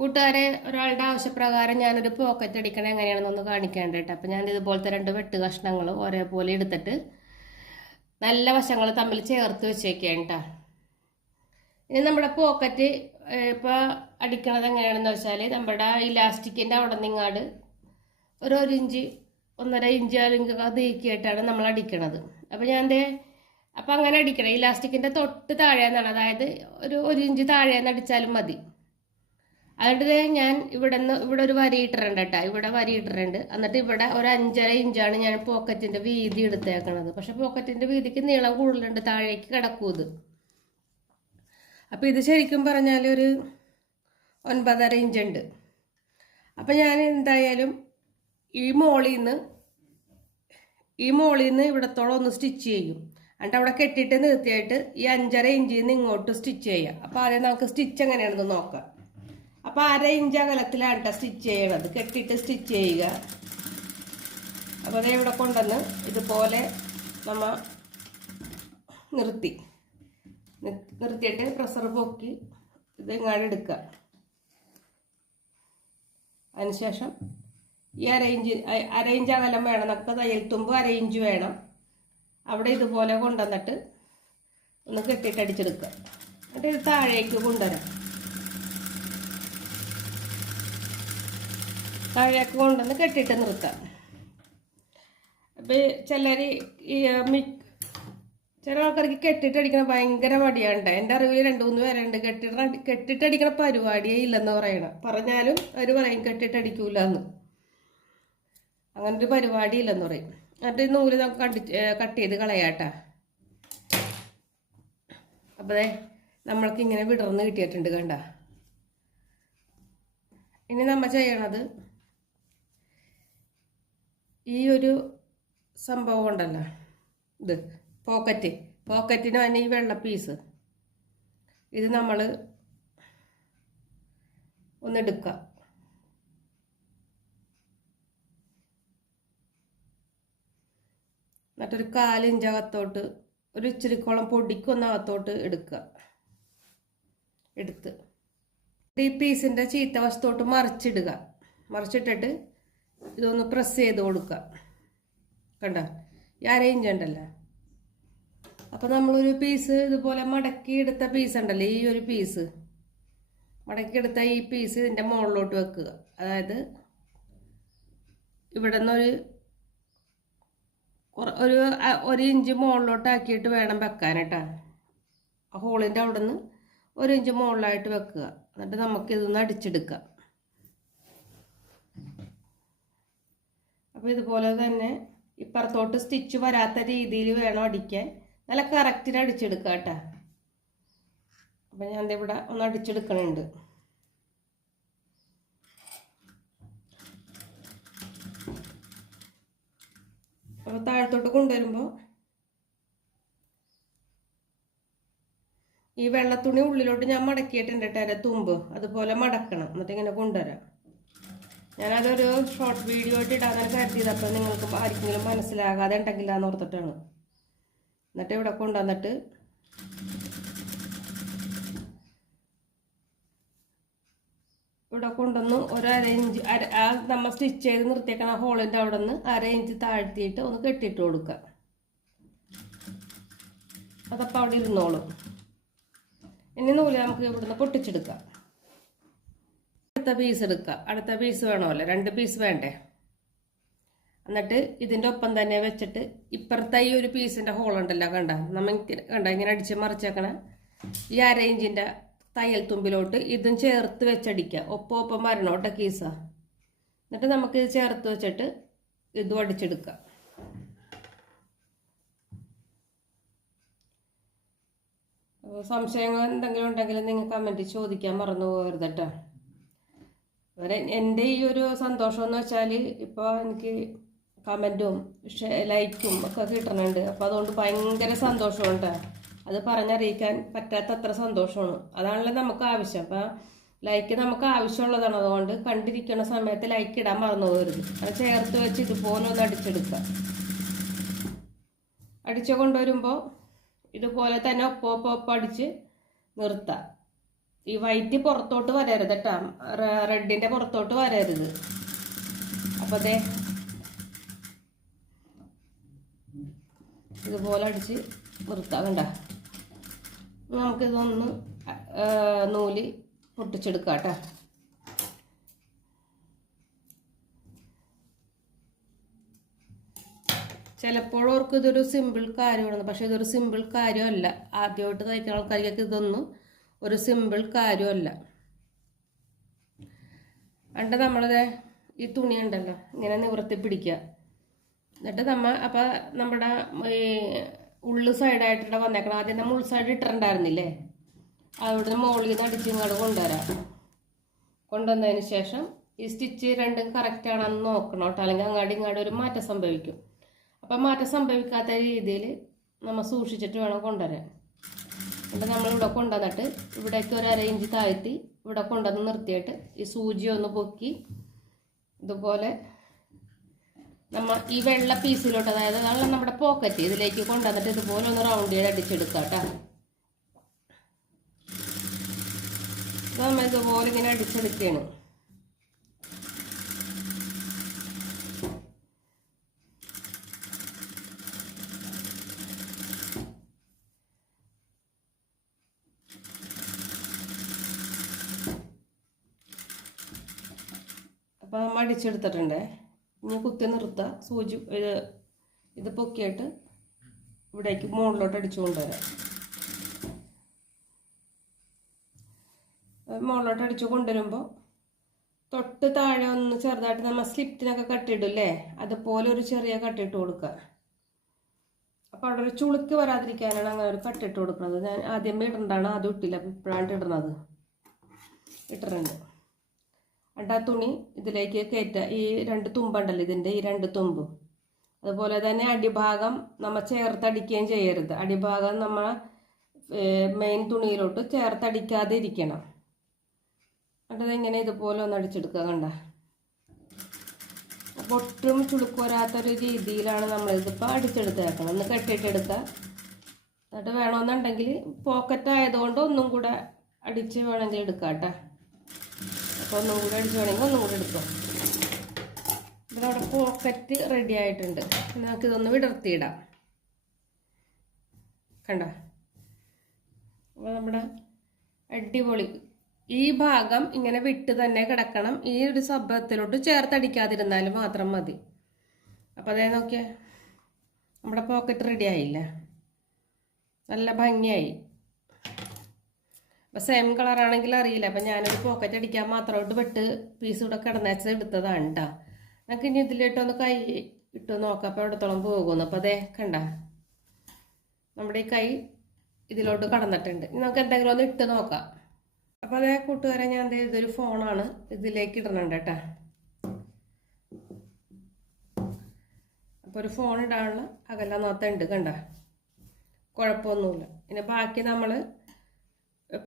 കൂട്ടുകാരെ, ഒരാളുടെ ആവശ്യപ്രകാരം ഞാനൊരു പോക്കറ്റ് അടിക്കണ എങ്ങനെയാണെന്നൊന്ന് കാണിക്കാണ്ട് കേട്ടോ. അപ്പം ഞാൻ ഇതുപോലത്തെ 2 വെട്ട് കഷ്ണങ്ങൾ ഒരേപോലെ എടുത്തിട്ട് നല്ല വശങ്ങൾ തമ്മിൽ ചേർത്ത് വെച്ചേക്കാണ് കേട്ടോ. ഇനി നമ്മുടെ പോക്കറ്റ് ഇപ്പോൾ അടിക്കണത് എങ്ങനെയാണെന്ന് വെച്ചാൽ, നമ്മുടെ ഇലാസ്റ്റിക്കിൻ്റെ അവിടെ നിങ്ങാട് ഒരു 1 ഇഞ്ച് 1.5 ഇഞ്ച് അല്ലെങ്കിൽ അത് നീക്കിയിട്ടാണ് നമ്മൾ അടിക്കണത്. അപ്പം അപ്പം അങ്ങനെ അടിക്കണം. ഇലാസ്റ്റിക്കിൻ്റെ തൊട്ട് താഴേന്നാണ്, അതായത് ഒരു 1 ഇഞ്ച് താഴേന്ന് അടിച്ചാലും മതി. അതുകൊണ്ട് ഞാൻ ഇവിടെ ഒരു വരി ഇട്ടിട്ടുണ്ട് കേട്ടോ. ഇവിടെ വരി ഇട്ടിട്ടുണ്ട്. എന്നിട്ട് ഇവിടെ ഒരു 5.5 ഇഞ്ചാണ് ഞാൻ പോക്കറ്റിന്റെ വീതി എടുത്തേക്കണത്. പക്ഷെ പോക്കറ്റിന്റെ വീതിക്ക് നീളം കൂടുതലുണ്ട്, താഴേക്ക് കിടക്കും ഇത്. അപ്പം ഇത് ശരിക്കും പറഞ്ഞാൽ ഒരു 9.5 ഇഞ്ച് ഉണ്ട്. അപ്പം ഞാൻ എന്തായാലും ഈ മോളിൽ നിന്ന് ഇവിടത്തോളം ഒന്ന് സ്റ്റിച്ച് ചെയ്യും. എന്നിട്ട് അവിടെ കെട്ടിയിട്ട് നിർത്തിയായിട്ട് ഈ 5.5 ഇഞ്ചിൽ നിന്ന് ഇങ്ങോട്ട് സ്റ്റിച്ച് ചെയ്യാം. അപ്പോൾ ആദ്യം നമുക്ക് സ്റ്റിച്ച് എങ്ങനെയാണെന്ന് നോക്കാം. അപ്പോൾ 1/2 ഇഞ്ച് അകലത്തിലാണ് കേട്ടോ സ്റ്റിച്ച് ചെയ്യണത്. കെട്ടിയിട്ട് സ്റ്റിച്ച് ചെയ്യുക. അപ്പോൾ അതേ ഇവിടെ കൊണ്ടുവന്ന് ഇതുപോലെ നമ്മൾ നിർത്തിയിട്ട് പ്രഷർ പൊക്കി ഇത് ഇങ്ങാട് എടുക്കുക. അതിനുശേഷം ഈ 1/2 ഇഞ്ച് അകലം വേണം നമുക്ക്. തയ്യൽ തുമ്പ് 1/2 ഇഞ്ച് വേണം. അവിടെ ഇതുപോലെ കൊണ്ടുവന്നിട്ട് ഒന്ന് കെട്ടിയിട്ട് അടിച്ചെടുക്കുക. എന്നിട്ട് ഇത് താഴേക്ക് കൊണ്ടുവരാം. താഴേക്ക് കൊണ്ടുവന്ന് കെട്ടിയിട്ട് നിർത്താം. അപ്പം ചില ആൾക്കാർക്ക് കെട്ടിട്ടടിക്കണ ഭയങ്കര മടിയാണ്. എൻ്റെ അറിവിൽ 2-3 പേരുണ്ട് കെട്ടിട്ടടിക്കണ പരിപാടിയേ ഇല്ലെന്ന് പറഞ്ഞാലും അവർ പറയും കെട്ടിട്ടടിക്കൂല എന്ന്. അങ്ങനൊരു പരിപാടി ഇല്ലെന്ന് പറയും. എന്നിട്ട് ഈ നൂല് നമുക്ക് കട്ട് ചെയ്ത് കളയാട്ടാ. അപ്പോൾ നമ്മൾക്ക് ഇങ്ങനെ വിടർന്ന് കിട്ടിയിട്ടുണ്ട് കണ്ട. ഇനി നമ്മൾ ചെയ്യണത് ഈ ഒരു സംഭവം ഉണ്ടല്ലോ, ഇത് പോക്കറ്റിന് തന്നെ ഈ വെള്ള പീസ് ഇത് നമ്മൾ ഒന്നെടുക്കുക. എന്നിട്ടൊരു 1/4 ഇഞ്ച് അകത്തോട്ട് ഒരു ഇച്ചിരിക്കോളം പൊടിക്കൊന്നകത്തോട്ട് എടുത്ത് ഈ പീസിൻ്റെ ചീത്ത വശത്തോട്ട് മറിച്ചിട്ടിട്ട് ഇതൊന്ന് പ്രസ് ചെയ്ത് കൊടുക്കുക. കണ്ട ഈ 1/2 ഇഞ്ച് ഉണ്ടല്ലോ. അപ്പോൾ നമ്മളൊരു പീസ് ഇതുപോലെ മടക്കി എടുത്ത പീസ് ഉണ്ടല്ലോ, ഈ ഒരു പീസ് മടക്കി എടുത്ത ഈ പീസ് ഇതിൻ്റെ മുകളിലോട്ട് വെക്കുക. അതായത് ഇവിടെ നിന്നൊരു 1 ഇഞ്ച് മുകളിലോട്ട് ആക്കിയിട്ട് വേണം വെക്കാൻ കേട്ടോ. ആ ഹോളിൻ്റെ അവിടെ നിന്ന് 1 ഇഞ്ച് മുകളിലായിട്ട് വെക്കുക. എന്നിട്ട് നമുക്കിതൊന്ന് അടിച്ചെടുക്കാം. അപ്പോൾ ഇതുപോലെ തന്നെ ഇപ്പുറത്തോട്ട് സ്റ്റിച്ച് വരാത്ത രീതിയിൽ വേണം അടിക്കാൻ. നല്ല കറക്റ്റിന് അടിച്ചെടുക്കുക കേട്ടോ. അപ്പം ഞാൻ ഇവിടെ ഒന്ന് അടിച്ചെടുക്കണുണ്ട്. അപ്പോൾ താഴത്തോട്ട് കൊണ്ടുവരുമ്പോൾ ഈ വെള്ളത്തുണി ഉള്ളിലോട്ട് ഞാൻ മടക്കിയിട്ടുണ്ട് കേട്ടോ. അതിൻ്റെ തുമ്പ് അതുപോലെ മടക്കണം. എന്നിട്ട് ഇങ്ങനെ കൊണ്ടുവരാം. ഞാനതൊരു ഷോർട്ട് വീഡിയോ ആയിട്ട് ഇടാനാണ് കരുതിയത്. അപ്പോൾ നിങ്ങൾക്ക് ആർക്കെങ്കിലും മനസ്സിലാകാതെ ഉണ്ടെങ്കിലാന്ന് ഓർത്തിട്ടാണ്. എന്നിട്ട് ഇവിടെ കൊണ്ടുവന്നിട്ട് ഇവിടെ കൊണ്ടുവന്ന് ഒരു 1/2 ഇഞ്ച് നമ്മൾ സ്റ്റിച്ച് ചെയ്ത് നിർത്തിയേക്കണ ഹോളിൻ്റെ അവിടെ നിന്ന് 1/2 ഇഞ്ച് താഴ്ത്തിയിട്ട് ഒന്ന് കെട്ടിയിട്ട് കൊടുക്കുക. അതപ്പോൾ അവിടെ ഇരുന്നോളും. ഇനി നൂല് നമുക്ക് ഇവിടുന്ന് പൊട്ടിച്ചെടുക്കാം. അടുത്ത പീസ് എടുക്കുക. അടുത്ത പീസ് വേണമല്ലോ, 2 പീസ് വേണ്ടേ. എന്നിട്ട് ഇതിൻ്റെ ഒപ്പം തന്നെ വെച്ചിട്ട് ഇപ്പുറത്തെ ഈ ഒരു പീസിൻ്റെ ഹോളുണ്ടല്ലോ കണ്ട, ഇങ്ങനെ അടിച്ച് മറിച്ചേക്കണ ഈ 1/2 ഇഞ്ചിൻ്റെ തയ്യൽ തുമ്പിലോട്ട് ഇതും ചേർത്ത് വെച്ചടിക്കുക. ഒപ്പം വരണോട്ടെ കീസ. എന്നിട്ട് നമുക്ക് ഇത് ചേർത്ത് വെച്ചിട്ട് ഇതും അടിച്ചെടുക്കാം. സംശയങ്ങൾ എന്തെങ്കിലും ഉണ്ടെങ്കിൽ നിങ്ങൾ കമൻറ്റ് ചോദിക്കാൻ മറന്നു പോകരുത് കേട്ടോ. എൻ്റെ ഈ ഒരു സന്തോഷം എന്ന് വെച്ചാൽ ഇപ്പോൾ എനിക്ക് കമൻറ്റും ലൈക്കും ഒക്കെ കിട്ടണുണ്ട്. അപ്പോൾ അതുകൊണ്ട് ഭയങ്കര സന്തോഷമുണ്ട്. അത് പറഞ്ഞറിയിക്കാൻ പറ്റാത്തത്ര സന്തോഷമാണ്. അതാണല്ലോ നമുക്ക് ആവശ്യം. അപ്പം ലൈക്ക് നമുക്ക് ആവശ്യമുള്ളതാണ്. അതുകൊണ്ട് കണ്ടിരിക്കുന്ന സമയത്ത് ലൈക്ക് ഇടാൻ മറന്നു പോകരുത്. അത് ചേർത്ത് വെച്ച് ഇതുപോലെ ഒന്ന് അടിച്ചെടുക്കുക. അടിച്ചു കൊണ്ടുവരുമ്പോൾ ഇതുപോലെ തന്നെ ഒപ്പം അടിച്ച് നിർത്താം. ഈ വൈറ്റ് പുറത്തോട്ട് വരരുത് കേട്ടോ, റെഡിൻ്റെ പുറത്തോട്ട് വരരുത്. അപ്പോൾ അതെ ഇതുപോലെ അടിച്ച് നിർത്താം. കണ്ട, നമുക്കിതൊന്ന് നൂല് പൊട്ടിച്ചെടുക്കാം കേട്ടോ. ചിലപ്പോഴും അവർക്ക് ഇതൊരു സിമ്പിൾ കാര്യമാണ്, പക്ഷെ ഇതൊരു സിമ്പിൾ കാര്യമല്ല. ആദ്യമായിട്ട് തയ്ക്കുന്ന ആൾക്കാർക്ക് ഇതൊന്നും ഒരു സിമ്പിൾ കാര്യമല്ല. അണ്ട് നമ്മളത് ഈ തുണി ഉണ്ടല്ലോ ഇങ്ങനെ നിവർത്തി പിടിക്കുക. എന്നിട്ട് അപ്പം നമ്മുടെ ഈ ഉള്ളു സൈഡായിട്ടിട്ട് വന്നേക്കണം. ആദ്യം നമ്മൾ ഉൾ സൈഡ് ഇട്ടിട്ടുണ്ടായിരുന്നില്ലേ, അവിടെ മുകളിൽ നിന്ന് അടിച്ചിങ്ങോട്ട് കൊണ്ടുവന്നതിന് ശേഷം ഈ സ്റ്റിച്ച് രണ്ടും കറക്റ്റ് ആണെന്ന് നോക്കണം കേട്ടോ, അല്ലെങ്കിൽ അങ്ങാടി ഇങ്ങാടി ഒരു മാറ്റം സംഭവിക്കും. അപ്പം മാറ്റം സംഭവിക്കാത്ത രീതിയിൽ നമ്മൾ സൂക്ഷിച്ചിട്ട് വേണം കൊണ്ടുവരാൻ. എന്നിട്ട് നമ്മളിവിടെ കൊണ്ടുവന്നിട്ട് ഇവിടേക്ക് ഒരു 1/2 ഇഞ്ച് താഴ്ത്തി ഇവിടെ കൊണ്ടുവന്ന് നിർത്തിയിട്ട് ഈ സൂചി ഒന്ന് പൊക്കി ഇതുപോലെ നമ്മൾ ഈ വെള്ള പീസിലോട്ട്, അതായത് അതാണ് നമ്മുടെ പോക്കറ്റ്, ഇതിലേക്ക് കൊണ്ടുവന്നിട്ട് ഇതുപോലെ ഒന്ന് റൗണ്ട് ചെയ്ത് അടിച്ചെടുക്കാം കേട്ടോ. നമ്മൾ ഇതുപോലെ ഇങ്ങനെ അടിച്ചെടുക്കുകയാണ്. അപ്പോൾ നമ്മൾ അടിച്ചെടുത്തിട്ടുണ്ട്. ഇനി കുത്തി നിർത്തുക, സൂചി ഇത് പൊക്കിയിട്ട് ഇവിടേക്ക് മുകളിലോട്ട് അടിച്ചു കൊണ്ടുവരാം. മുകളിലോട്ട് അടിച്ചു കൊണ്ടുവരുമ്പോൾ തൊട്ട് താഴെ ഒന്ന് ചെറുതായിട്ട് നമ്മൾ സ്ലിപ്പിനൊക്കെ കട്ടിയിടില്ലേ, അതുപോലെ ഒരു ചെറിയ കട്ടിട്ട് കൊടുക്കുക. അപ്പോൾ അവിടെ ഒരു ചുളുക്ക് വരാതിരിക്കാനാണ് അങ്ങനെ ഒരു കട്ടിട്ട് കൊടുക്കുന്നത്. ഞാൻ ആദ്യമേ ഇടണ്ടാണ്, ആദ്യം ഇട്ടില്ല, അപ്പോൾ ഇപ്പോഴാണ് ഇടുന്നത്. ഇട്ടിട്ടുണ്ട്. എന്നിട്ട് ആ തുണി ഇതിലേക്ക് കയറ്റുക. ഈ 2 തുമ്പുണ്ടല്ലോ ഇതിൻ്റെ, ഈ 2 തുമ്പും. അതുപോലെ തന്നെ അടിഭാഗം നമ്മൾ ചേർത്തടിക്കുകയും ചെയ്യരുത്. അടിഭാഗം നമ്മൾ മെയിൻ തുണിയിലോട്ട് ചേർത്തടിക്കാതെ ഇരിക്കണം. എന്നിട്ട് ഇങ്ങനെ ഇതുപോലെ ഒന്ന് അടിച്ചെടുക്കുക. കണ്ട, അപ്പോൾ ഒട്ടും ചുളുക്ക് വരാത്തൊരു രീതിയിലാണ് നമ്മളിതിപ്പോൾ അടിച്ചെടുത്തേക്കണം. ഒന്ന് കെട്ടിയിട്ടെടുക്കുക. എന്നിട്ട് വേണമെന്നുണ്ടെങ്കിൽ പോക്കറ്റ് ആയതുകൊണ്ട് ഒന്നും കൂടെ അടിച്ച് വേണമെങ്കിൽ എടുക്കാം കേട്ടോ. അപ്പോൾ ഒന്നും കൂടെ അടിച്ച് വേണമെങ്കിൽ ഒന്നും കൂടെ എടുക്കാം. ഇവിടെ അവിടെ പോക്കറ്റ് റെഡി ആയിട്ടുണ്ട്. നമുക്കിതൊന്ന് വിടർത്തിയിടാം. കണ്ട, അപ്പോൾ നമ്മുടെ അടിപൊളി. ഈ ഭാഗം ഇങ്ങനെ വിട്ട് തന്നെ കിടക്കണം. ഈ ഒരു സംഭവത്തിലോട്ട് ചേർത്തടിക്കാതിരുന്നാലും മാത്രം മതി. അപ്പോൾ അതേ നോക്കിയാൽ നമ്മുടെ പോക്കറ്റ് റെഡി ആയില്ല, നല്ല ഭംഗിയായി. അപ്പോൾ സെയിം കളറാണെങ്കിൽ അറിയില്ല. അപ്പം ഞാനൊരു പോക്കറ്റ് അടിക്കാൻ മാത്രമായിട്ട് വെട്ട് പീസ് ഇവിടെ കിടന്നേച്ചത് എടുത്തതാണ് കേട്ടോ. നമുക്ക് ഇനി ഇതിലിട്ടൊന്ന് കൈ ഇട്ട് നോക്കാം അപ്പോൾ എവിടത്തോളം പോകുന്നു. അപ്പോൾ അതേ കണ്ട, നമ്മുടെ ഈ കൈ ഇതിലോട്ട് കടന്നിട്ടുണ്ട്. ഇനി നമുക്ക് എന്തെങ്കിലും ഒന്ന് ഇട്ട് നോക്കാം. അപ്പോൾ അതേ കൂട്ടുകാരെ, ഞാൻ ഇതൊരു ഫോണാണ്, ഇതിലേക്ക് ഇടണുണ്ട് കേട്ടോ. അപ്പോൾ ഒരു ഫോൺ ഇടാനുള്ള അകലം നോത്തുണ്ട്. കണ്ട, കുഴപ്പമൊന്നുമില്ല. പിന്നെ ബാക്കി നമ്മൾ